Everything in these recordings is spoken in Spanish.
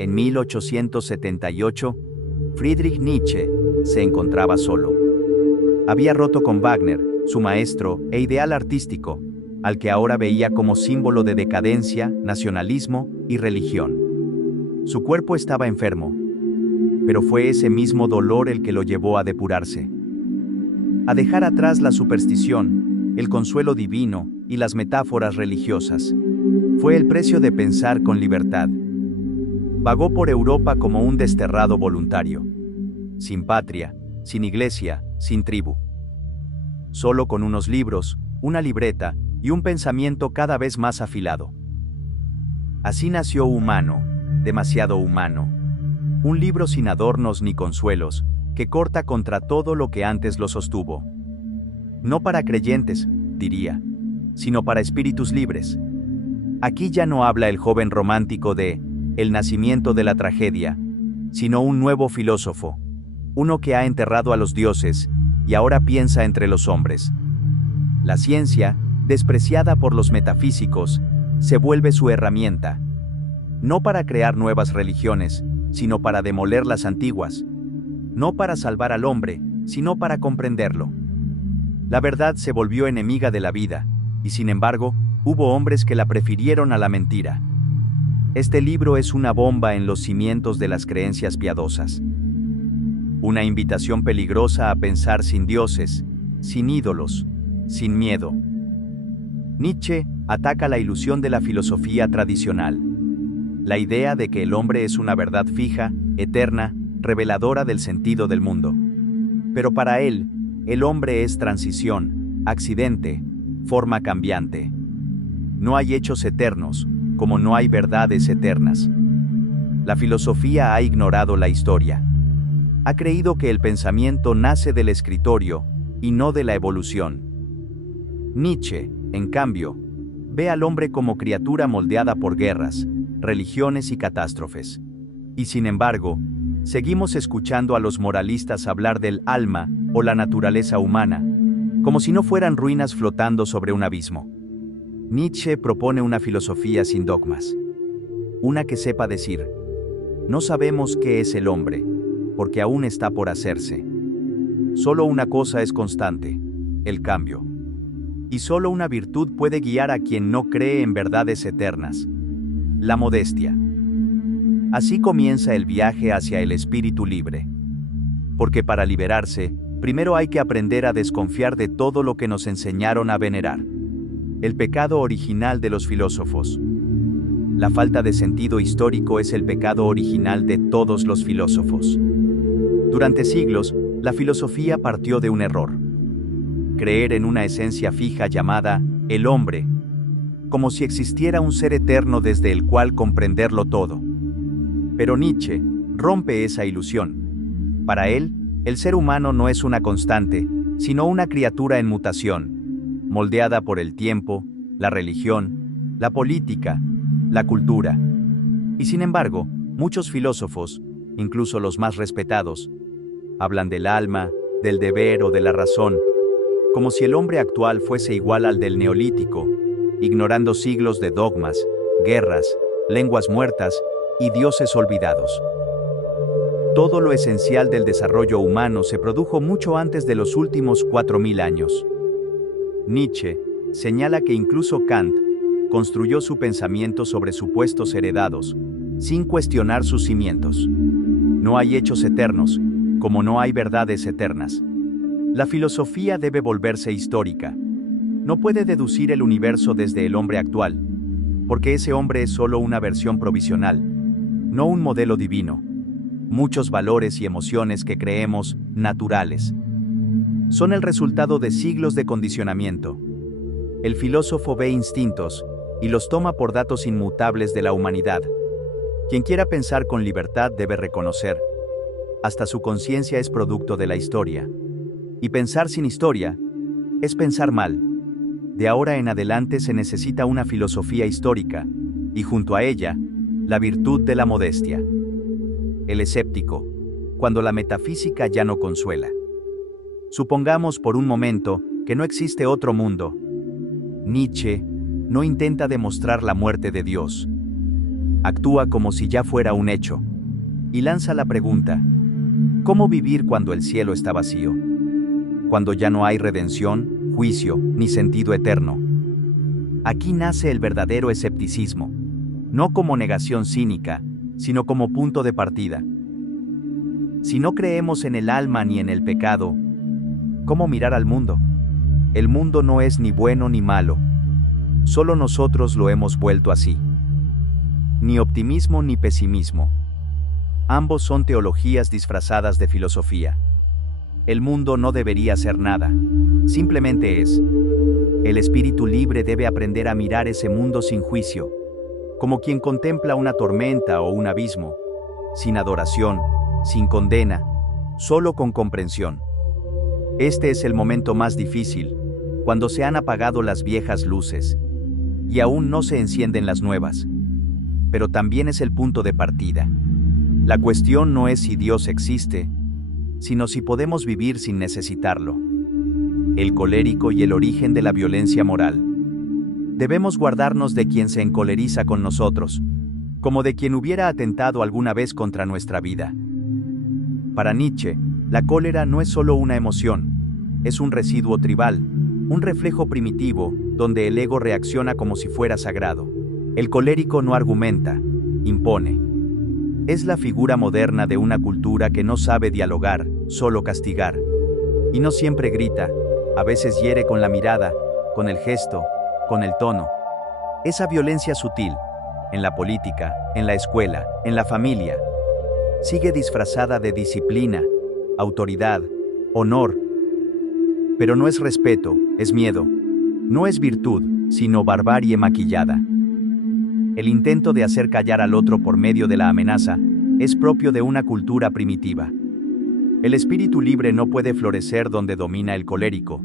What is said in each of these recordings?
En 1878, Friedrich Nietzsche se encontraba solo. Había roto con Wagner, su maestro e ideal artístico, al que ahora veía como símbolo de decadencia, nacionalismo y religión. Su cuerpo estaba enfermo, pero fue ese mismo dolor el que lo llevó a depurarse. A dejar atrás la superstición, el consuelo divino y las metáforas religiosas. Fue el precio de pensar con libertad. Vagó por Europa como un desterrado voluntario. Sin patria, sin iglesia, sin tribu. Solo con unos libros, una libreta y un pensamiento cada vez más afilado. Así nació Humano, demasiado humano. Un libro sin adornos ni consuelos, que corta contra todo lo que antes lo sostuvo. No para creyentes, diría, sino para espíritus libres. Aquí ya no habla el joven romántico de el nacimiento de la tragedia, sino un nuevo filósofo, uno que ha enterrado a los dioses y ahora piensa entre los hombres. La ciencia, despreciada por los metafísicos, se vuelve su herramienta, no para crear nuevas religiones, sino para demoler las antiguas, no para salvar al hombre, sino para comprenderlo. La verdad se volvió enemiga de la vida, y sin embargo, hubo hombres que la prefirieron a la mentira. Este libro es una bomba en los cimientos de las creencias piadosas. Una invitación peligrosa a pensar sin dioses, sin ídolos, sin miedo. Nietzsche ataca la ilusión de la filosofía tradicional. La idea de que el hombre es una verdad fija, eterna, reveladora del sentido del mundo. Pero para él, el hombre es transición, accidente, forma cambiante. No hay hechos eternos, como no hay verdades eternas. La filosofía ha ignorado la historia. Ha creído que el pensamiento nace del escritorio y no de la evolución. Nietzsche, en cambio, ve al hombre como criatura moldeada por guerras, religiones y catástrofes. Y sin embargo, seguimos escuchando a los moralistas hablar del alma o la naturaleza humana, como si no fueran ruinas flotando sobre un abismo. Nietzsche propone una filosofía sin dogmas. Una que sepa decir, no sabemos qué es el hombre, porque aún está por hacerse. Solo una cosa es constante, el cambio. Y solo una virtud puede guiar a quien no cree en verdades eternas: la modestia. Así comienza el viaje hacia el espíritu libre. Porque para liberarse, primero hay que aprender a desconfiar de todo lo que nos enseñaron a venerar. El pecado original de los filósofos. La falta de sentido histórico es el pecado original de todos los filósofos. Durante siglos, la filosofía partió de un error. Creer en una esencia fija llamada el hombre, como si existiera un ser eterno desde el cual comprenderlo todo. Pero Nietzsche rompe esa ilusión. Para él, el ser humano no es una constante, sino una criatura en mutación, moldeada por el tiempo, la religión, la política, la cultura. Y sin embargo, muchos filósofos, incluso los más respetados, hablan del alma, del deber o de la razón, como si el hombre actual fuese igual al del neolítico, ignorando siglos de dogmas, guerras, lenguas muertas y dioses olvidados. Todo lo esencial del desarrollo humano se produjo mucho antes de los últimos 4000 años. Nietzsche señala que incluso Kant construyó su pensamiento sobre supuestos heredados, sin cuestionar sus cimientos. No hay hechos eternos, como no hay verdades eternas. La filosofía debe volverse histórica. No puede deducir el universo desde el hombre actual, porque ese hombre es solo una versión provisional, no un modelo divino. Muchos valores y emociones que creemos naturales son el resultado de siglos de condicionamiento. El filósofo ve instintos y los toma por datos inmutables de la humanidad. Quien quiera pensar con libertad debe reconocer, hasta su conciencia es producto de la historia. Y pensar sin historia es pensar mal. De ahora en adelante se necesita una filosofía histórica, y junto a ella, la virtud de la modestia. El escéptico, cuando la metafísica ya no consuela. Supongamos por un momento que no existe otro mundo. Nietzsche no intenta demostrar la muerte de Dios. Actúa como si ya fuera un hecho. Y lanza la pregunta: ¿cómo vivir cuando el cielo está vacío? Cuando ya no hay redención, juicio, ni sentido eterno. Aquí nace el verdadero escepticismo, no como negación cínica, sino como punto de partida. Si no creemos en el alma ni en el pecado, ¿cómo mirar al mundo? El mundo no es ni bueno ni malo, solo nosotros lo hemos vuelto así. Ni optimismo ni pesimismo. Ambos son teologías disfrazadas de filosofía. El mundo no debería ser nada, simplemente es. El espíritu libre debe aprender a mirar ese mundo sin juicio, como quien contempla una tormenta o un abismo, sin adoración, sin condena, solo con comprensión. Este es el momento más difícil, cuando se han apagado las viejas luces, y aún no se encienden las nuevas. Pero también es el punto de partida. La cuestión no es si Dios existe, sino si podemos vivir sin necesitarlo. El colérico y el origen de la violencia moral. Debemos guardarnos de quien se encoleriza con nosotros, como de quien hubiera atentado alguna vez contra nuestra vida. Para Nietzsche, la cólera no es solo una emoción, es un residuo tribal, un reflejo primitivo, donde el ego reacciona como si fuera sagrado. El colérico no argumenta, impone. Es la figura moderna de una cultura que no sabe dialogar, solo castigar. Y no siempre grita, a veces hiere con la mirada, con el gesto, con el tono. Esa violencia sutil, en la política, en la escuela, en la familia, sigue disfrazada de disciplina, autoridad, honor. Pero no es respeto, es miedo. No es virtud, sino barbarie maquillada. El intento de hacer callar al otro por medio de la amenaza es propio de una cultura primitiva. El espíritu libre no puede florecer donde domina el colérico,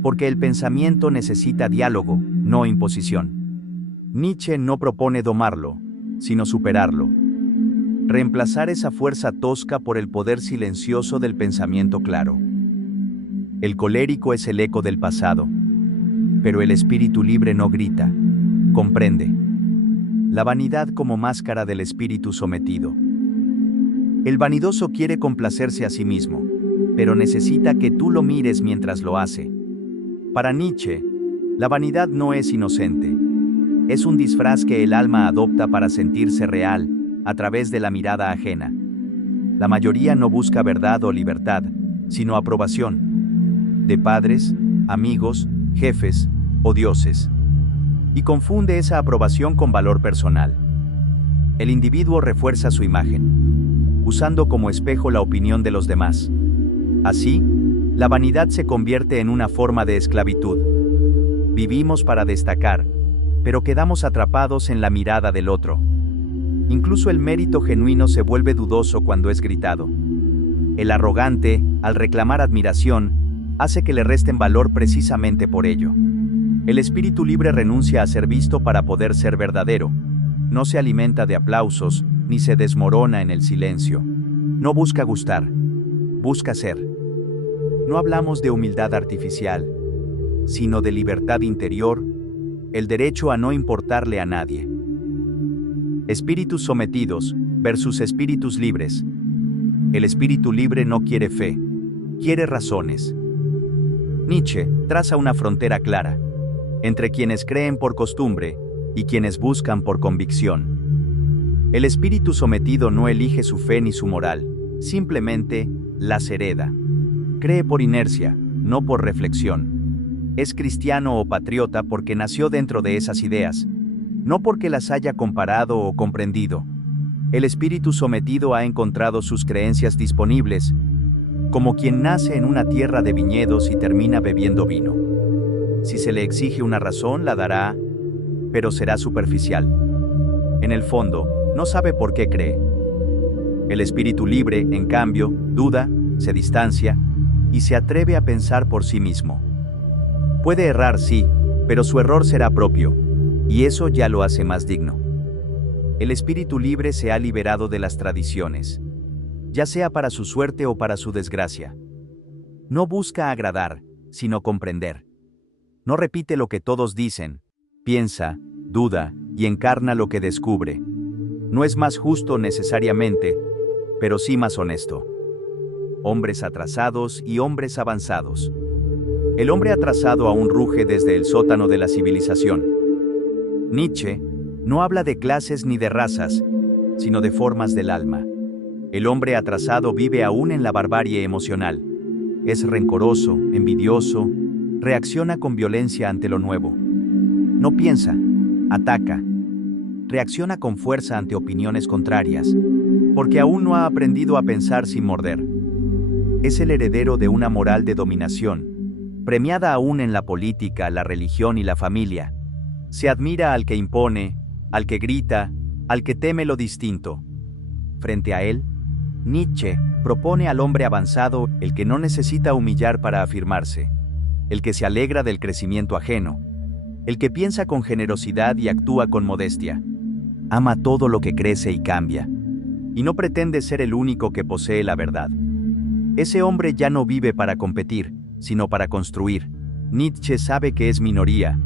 porque el pensamiento necesita diálogo, no imposición. Nietzsche no propone domarlo, sino superarlo. Reemplazar esa fuerza tosca por el poder silencioso del pensamiento claro. El colérico es el eco del pasado, pero el espíritu libre no grita, comprende. La vanidad como máscara del espíritu sometido. El vanidoso quiere complacerse a sí mismo, pero necesita que tú lo mires mientras lo hace. Para Nietzsche, la vanidad no es inocente. Es un disfraz que el alma adopta para sentirse real, a través de la mirada ajena. La mayoría no busca verdad o libertad, sino aprobación. De padres, amigos, jefes o dioses. Y confunde esa aprobación con valor personal. El individuo refuerza su imagen, usando como espejo la opinión de los demás. Así, la vanidad se convierte en una forma de esclavitud. Vivimos para destacar, pero quedamos atrapados en la mirada del otro. Incluso el mérito genuino se vuelve dudoso cuando es gritado. El arrogante, al reclamar admiración, hace que le resten valor precisamente por ello. El espíritu libre renuncia a ser visto para poder ser verdadero. No se alimenta de aplausos, ni se desmorona en el silencio. No busca gustar, busca ser. No hablamos de humildad artificial, sino de libertad interior, el derecho a no importarle a nadie. Espíritus sometidos versus espíritus libres. El espíritu libre no quiere fe, quiere razones. Nietzsche traza una frontera clara entre quienes creen por costumbre y quienes buscan por convicción. El espíritu sometido no elige su fe ni su moral, simplemente las hereda. Cree por inercia, no por reflexión. Es cristiano o patriota porque nació dentro de esas ideas, no porque las haya comparado o comprendido. El espíritu sometido ha encontrado sus creencias disponibles, como quien nace en una tierra de viñedos y termina bebiendo vino. Si se le exige una razón, la dará, pero será superficial. En el fondo, no sabe por qué cree. El espíritu libre, en cambio, duda, se distancia y se atreve a pensar por sí mismo. Puede errar, sí, pero su error será propio, y eso ya lo hace más digno. El espíritu libre se ha liberado de las tradiciones, ya sea para su suerte o para su desgracia. No busca agradar, sino comprender. No repite lo que todos dicen, piensa, duda y encarna lo que descubre. No es más justo necesariamente, pero sí más honesto. Hombres atrasados y hombres avanzados. El hombre atrasado aún ruge desde el sótano de la civilización. Nietzsche no habla de clases ni de razas, sino de formas del alma. El hombre atrasado vive aún en la barbarie emocional. Es rencoroso, envidioso, reacciona con violencia ante lo nuevo. No piensa, ataca. Reacciona con fuerza ante opiniones contrarias, porque aún no ha aprendido a pensar sin morder. Es el heredero de una moral de dominación, premiada aún en la política, la religión y la familia. Se admira al que impone, al que grita, al que teme lo distinto. Frente a él, Nietzsche propone al hombre avanzado, el que no necesita humillar para afirmarse, el que se alegra del crecimiento ajeno, el que piensa con generosidad y actúa con modestia. Ama todo lo que crece y cambia, y no pretende ser el único que posee la verdad. Ese hombre ya no vive para competir, sino para construir. Nietzsche sabe que es minoría,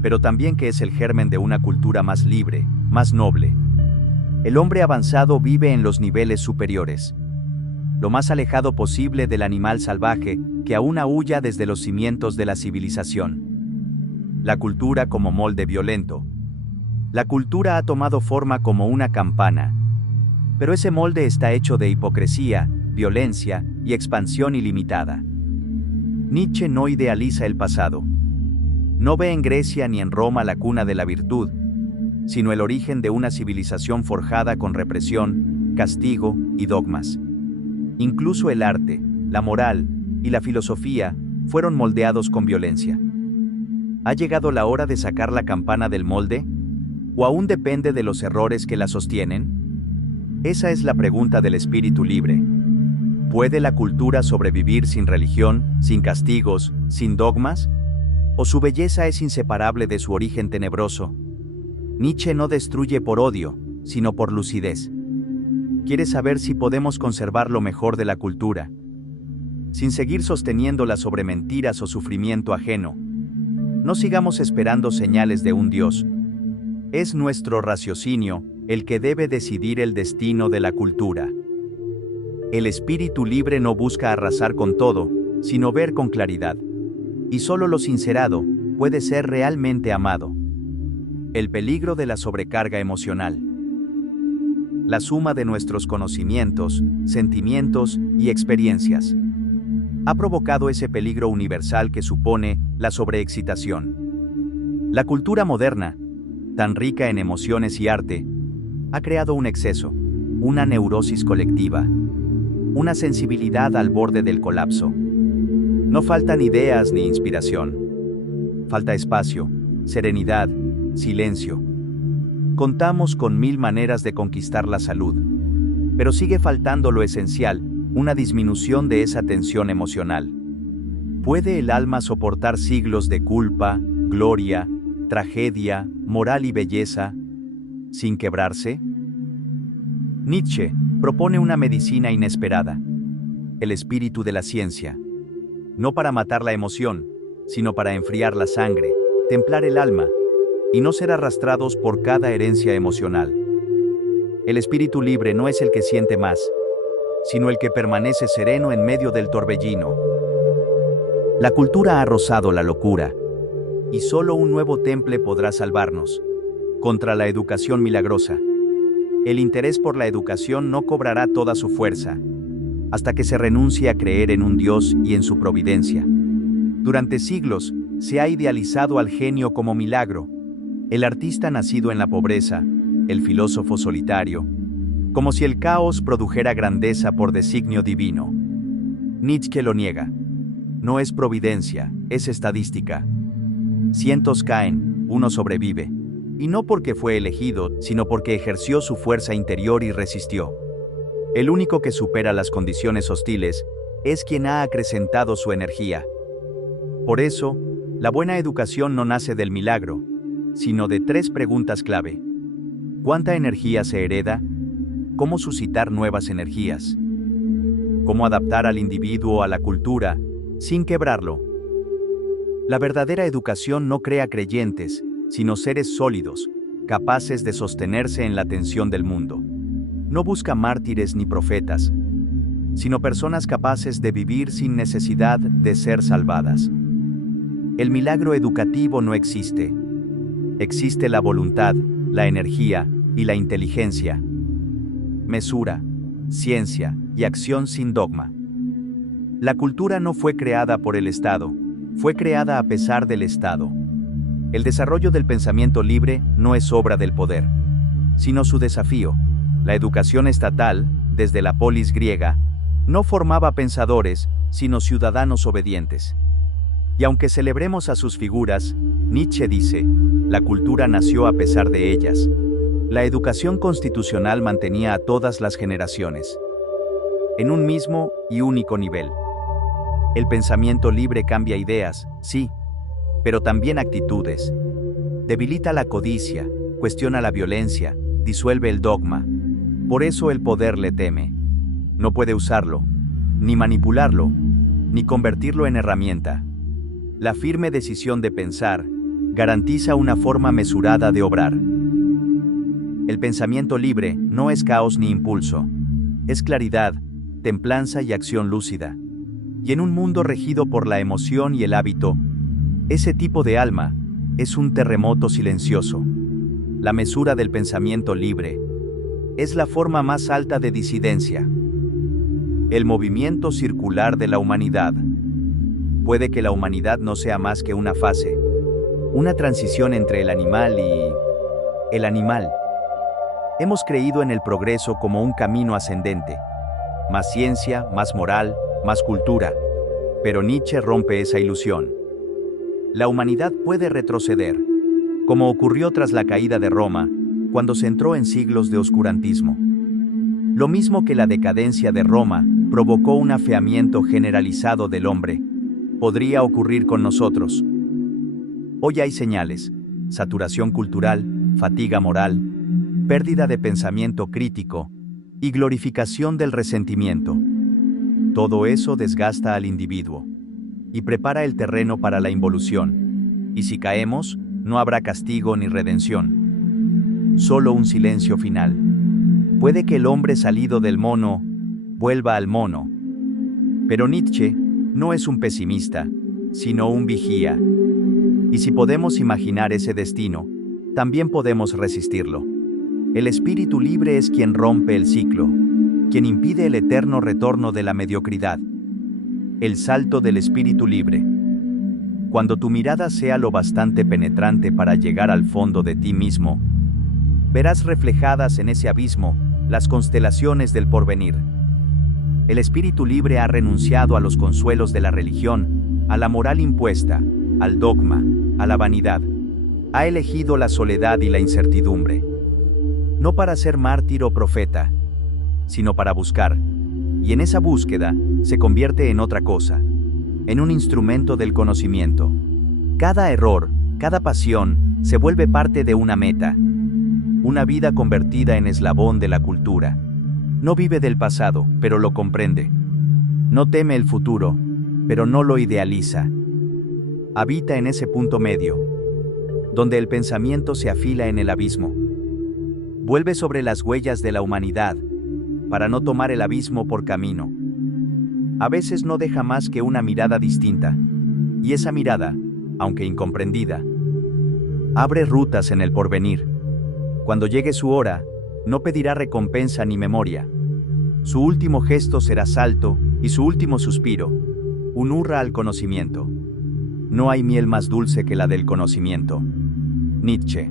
pero también que es el germen de una cultura más libre, más noble. El hombre avanzado vive en los niveles superiores, lo más alejado posible del animal salvaje que aún aúlla desde los cimientos de la civilización. La cultura como molde violento. La cultura ha tomado forma como una campana, pero ese molde está hecho de hipocresía, violencia y expansión ilimitada. Nietzsche no idealiza el pasado. No ve en Grecia ni en Roma la cuna de la virtud, sino el origen de una civilización forjada con represión, castigo y dogmas. Incluso el arte, la moral y la filosofía fueron moldeados con violencia. ¿Ha llegado la hora de sacar la campana del molde? ¿O aún depende de los errores que la sostienen? Esa es la pregunta del espíritu libre. ¿Puede la cultura sobrevivir sin religión, sin castigos, sin dogmas? ¿O su belleza es inseparable de su origen tenebroso? Nietzsche no destruye por odio, sino por lucidez. Quiere saber si podemos conservar lo mejor de la cultura, sin seguir sosteniéndola sobre mentiras o sufrimiento ajeno. No sigamos esperando señales de un Dios. Es nuestro raciocinio el que debe decidir el destino de la cultura. El espíritu libre no busca arrasar con todo, sino ver con claridad. Y solo lo sincerado puede ser realmente amado. El peligro de la sobrecarga emocional. La suma de nuestros conocimientos, sentimientos y experiencias ha provocado ese peligro universal que supone la sobreexcitación. La cultura moderna, tan rica en emociones y arte, ha creado un exceso, una neurosis colectiva, una sensibilidad al borde del colapso. No faltan ideas ni inspiración. Falta espacio, serenidad, silencio. Contamos con 1000 maneras de conquistar la salud, pero sigue faltando lo esencial, una disminución de esa tensión emocional. ¿Puede el alma soportar siglos de culpa, gloria, tragedia, moral y belleza, sin quebrarse? Nietzsche propone una medicina inesperada, el espíritu de la ciencia, no para matar la emoción, sino para enfriar la sangre, templar el alma, y no ser arrastrados por cada herencia emocional. El espíritu libre no es el que siente más, sino el que permanece sereno en medio del torbellino. La cultura ha rozado la locura, y solo un nuevo temple podrá salvarnos. Contra la educación milagrosa. El interés por la educación no cobrará toda su fuerza, hasta que se renuncie a creer en un Dios y en su providencia. Durante siglos, se ha idealizado al genio como milagro, el artista nacido en la pobreza, el filósofo solitario, como si el caos produjera grandeza por designio divino. Nietzsche lo niega. No es providencia, es estadística. Cientos caen, uno sobrevive. Y no porque fue elegido, sino porque ejerció su fuerza interior y resistió. El único que supera las condiciones hostiles es quien ha acrecentado su energía. Por eso, la buena educación no nace del milagro, sino de 3 preguntas clave. ¿Cuánta energía se hereda? ¿Cómo suscitar nuevas energías? ¿Cómo adaptar al individuo a la cultura, sin quebrarlo? La verdadera educación no crea creyentes, sino seres sólidos, capaces de sostenerse en la tensión del mundo. No busca mártires ni profetas, sino personas capaces de vivir sin necesidad de ser salvadas. El milagro educativo no existe. Existe la voluntad, la energía y la inteligencia. Mesura, ciencia y acción sin dogma. La cultura no fue creada por el Estado, fue creada a pesar del Estado. El desarrollo del pensamiento libre no es obra del poder, sino su desafío. La educación estatal, desde la polis griega, no formaba pensadores, sino ciudadanos obedientes. Y aunque celebremos a sus figuras, Nietzsche dice, la cultura nació a pesar de ellas. La educación constitucional mantenía a todas las generaciones en un mismo y único nivel. El pensamiento libre cambia ideas, sí, pero también actitudes. Debilita la codicia, cuestiona la violencia, disuelve el dogma. Por eso el poder le teme. No puede usarlo, ni manipularlo, ni convertirlo en herramienta. La firme decisión de pensar garantiza una forma mesurada de obrar. El pensamiento libre no es caos ni impulso, es claridad, templanza y acción lúcida. Y en un mundo regido por la emoción y el hábito, ese tipo de alma es un terremoto silencioso. La mesura del pensamiento libre es la forma más alta de disidencia. El movimiento circular de la humanidad. Puede que la humanidad no sea más que una fase, una transición entre el animal y el animal. Hemos creído en el progreso como un camino ascendente. Más ciencia, más moral, más cultura. Pero Nietzsche rompe esa ilusión. La humanidad puede retroceder, como ocurrió tras la caída de Roma, cuando se entró en siglos de oscurantismo. Lo mismo que la decadencia de Roma provocó un afeamiento generalizado del hombre, podría ocurrir con nosotros. Hoy hay señales: saturación cultural, fatiga moral, pérdida de pensamiento crítico y glorificación del resentimiento. Todo eso desgasta al individuo y prepara el terreno para la involución. Y si caemos, no habrá castigo ni redención. Solo un silencio final. Puede que el hombre salido del mono vuelva al mono. Pero Nietzsche no es un pesimista, sino un vigía. Y si podemos imaginar ese destino, también podemos resistirlo. El espíritu libre es quien rompe el ciclo, quien impide el eterno retorno de la mediocridad. El salto del espíritu libre. Cuando tu mirada sea lo bastante penetrante para llegar al fondo de ti mismo, verás reflejadas en ese abismo las constelaciones del porvenir. El espíritu libre ha renunciado a los consuelos de la religión, a la moral impuesta, al dogma, a la vanidad. Ha elegido la soledad y la incertidumbre. No para ser mártir o profeta, sino para buscar, y en esa búsqueda se convierte en otra cosa, en un instrumento del conocimiento. Cada error, cada pasión, se vuelve parte de una meta, una vida convertida en eslabón de la cultura. No vive del pasado, pero lo comprende. No teme el futuro, pero no lo idealiza. Habita en ese punto medio, donde el pensamiento se afila en el abismo. Vuelve sobre las huellas de la humanidad, para no tomar el abismo por camino. A veces no deja más que una mirada distinta, y esa mirada, aunque incomprendida, abre rutas en el porvenir. Cuando llegue su hora, no pedirá recompensa ni memoria. Su último gesto será salto, y su último suspiro, un hurra al conocimiento. No hay miel más dulce que la del conocimiento. Nietzsche.